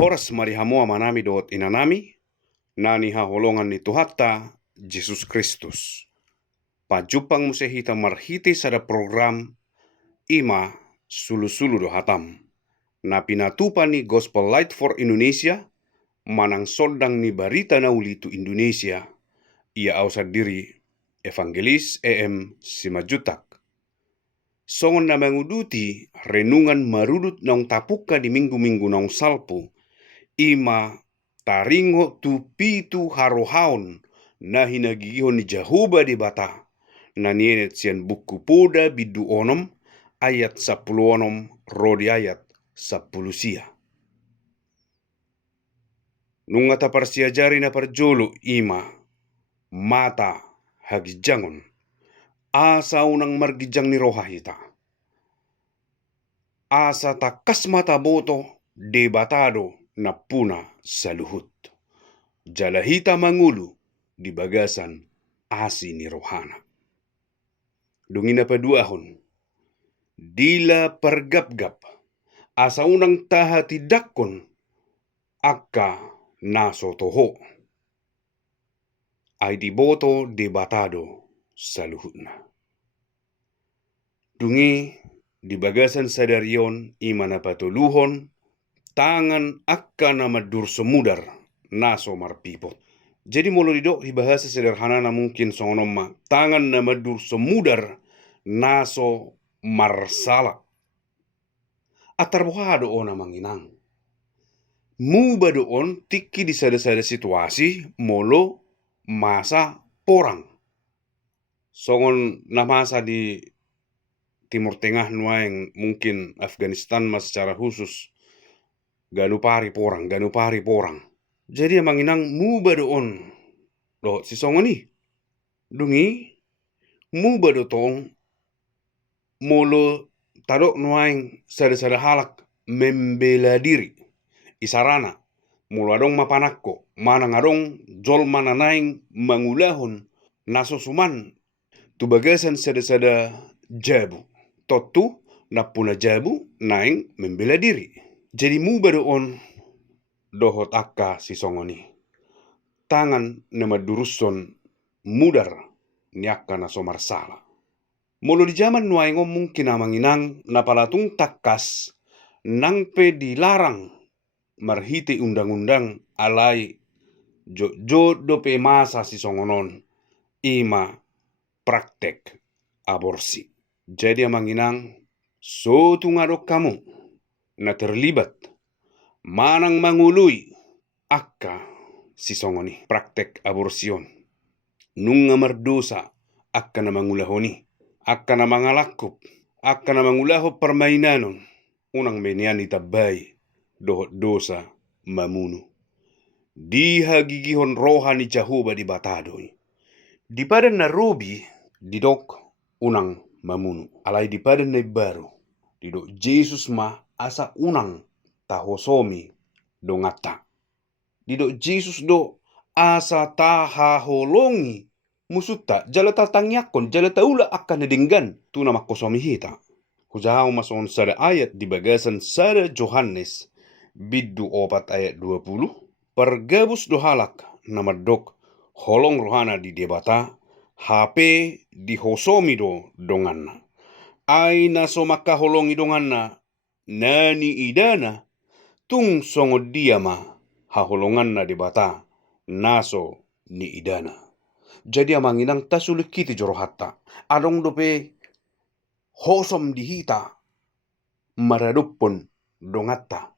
Horas marihamua manami dot inanami, nani haholongan ni Tuhatta, Jesus Kristus. Pajupang musehita marhiti sada program ima sulu-sulu do hatam. Na pinatupa ni Gospel Light for Indonesia, manang sodang ni barita na ulitu Indonesia, ia ausad diri Evangelis EM Simajutak. Songon na menguduti renungan marudut naung tapuka di minggu-minggu naung salpu, ima taringo tu pitu harohaon na hinagigihon ni Jahuba di bata, na nienet sian buku poda bidu onom ayat 10 onom rodi ayat 10 sia. Nunga ta parsiajari na parjolo ima mata hagijangon asa unang margijang ni rohahita. Asa takas mata boto debatado na puna saluhut. Jalahita mangulu di bagasan asi ni rohana. Dungina paduahon, dila pergap-gap asa unang taha tidakon akka naso toho. Ay di boto debatado saluhutna. Dungi di bagasan sadarion imana patuluhon tangan akka na madur semudar naso marpipot. Jadi mulu didok bahasa sederhana na mungkin songonoma tangan na madur semudar naso marsala. Atarbohado ona manginang. Muba doon tiki di sada-sada situasi molo masa porang. Songon na masa di Timur Tengah nuaing mungkin Afghanistan mas secara khusus ganupari porang. Jadi manginang muba doon do si songoni dungi muba do tong molo tadok nuaing sada-sada halak membela diri isarana mulu adong mapanakko manang adong jol mananaing mangulahon naso suman tu bagasan sada-sada jabu totu napuna jabu naing membela diri. Jadi muba doon dohot akka si songoni tangan nama duruson mudar niakka na somarsala. Mulu di zaman nuaingo mungkin amanginang napalatung takas nangpe dilarang marhiti undang-undang alai jo dope masa si songonon ima praktek aborsi. Jadi amanginang so tungadok kamu na terlibat manang mangului akka si songoni praktek aborsion nunga mardosa akka na mangulahoni akka na mangalakup akka na mangulaho permainanon unang menian itabai dohot dosa mamunu. Diha gigihon rohani Jahuba di batadoi. Di padan na robi didok unang mamunu. Alai di padan na baru didok Jesus ma asa unang tahosomi dongata. Didok Jesus do asa taha holongi musuta jala tatangyakon jala taula akan nedenggan tuna makosomi hita. Hujahau mason sada ayat di bagasan sada Johannes biddu 4 ayat 20 pergabus dohalak nama dok holong rohana di debata HP di hosomi do donganna aina somaka holongi donganna nani idana tung songo diama haholonganna debata naso ni idana. Jadi amanginang tasulikiti jorohatta adong dope hosom dihita maradupon dongatta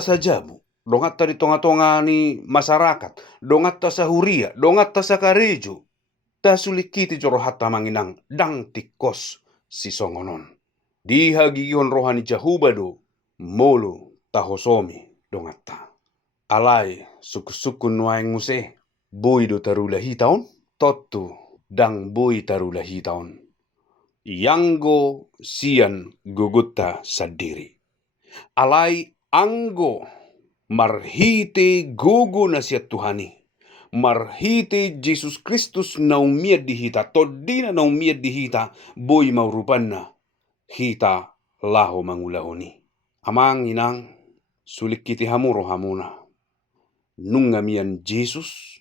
sajabu dongatta di tonga-tonga ni masyarakat dongatta sa huria dongatta sa karejo tasulikiti jorohatta manginang dang tikos si songonon diha gigihon rohani Jahuba do molo tahosomi dongatta alai suku-suku nuaing muse boi do tarulahi taon totu dang boi tarulahi taon Yanggo sian gugutta sadiri. Alai anggo marhite gogo na siya Tuhani. Marhite Jesus Kristus naumiyad di hita. Todina naumiyad di hita. Boy maurupan na hita laho mangulahoni. Amang inang Sulik kiti hamuro hamuna. Nungamian Jesus,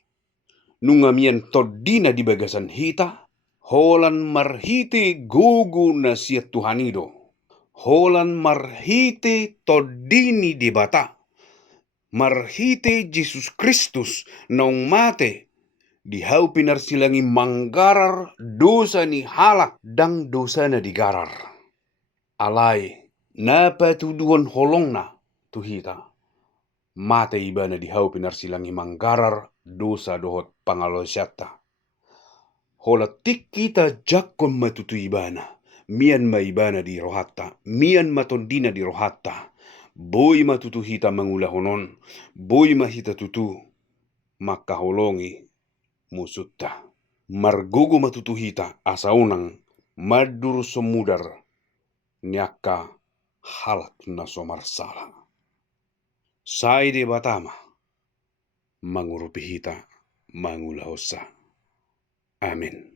nungamian todina di bagasan hita, holan marhite gugu na siya Tuhanido. Holan marhite todini di bata. Marhite Jesus Kristus naung mate di hau pinarsilangi manggarar dosa ni halak dang dosa na digarar. Alai napa tuduhan holongna tuhita. Mate ibana di hau pinarsilangi manggarar dosa dohot pangalosyata. Hola tik kita jakon matutu ibana. Mian ma ibana di rohatta. Mian matondina di rohatta. Boy matutu hita mangulahonon. Boy mahita tutu. Maka holongi musutta. Margogo matutu hita asaunang madur somudar. Nyaka halak na somarsala. Saide batama, mangurupi hita mangulahosa. Amin.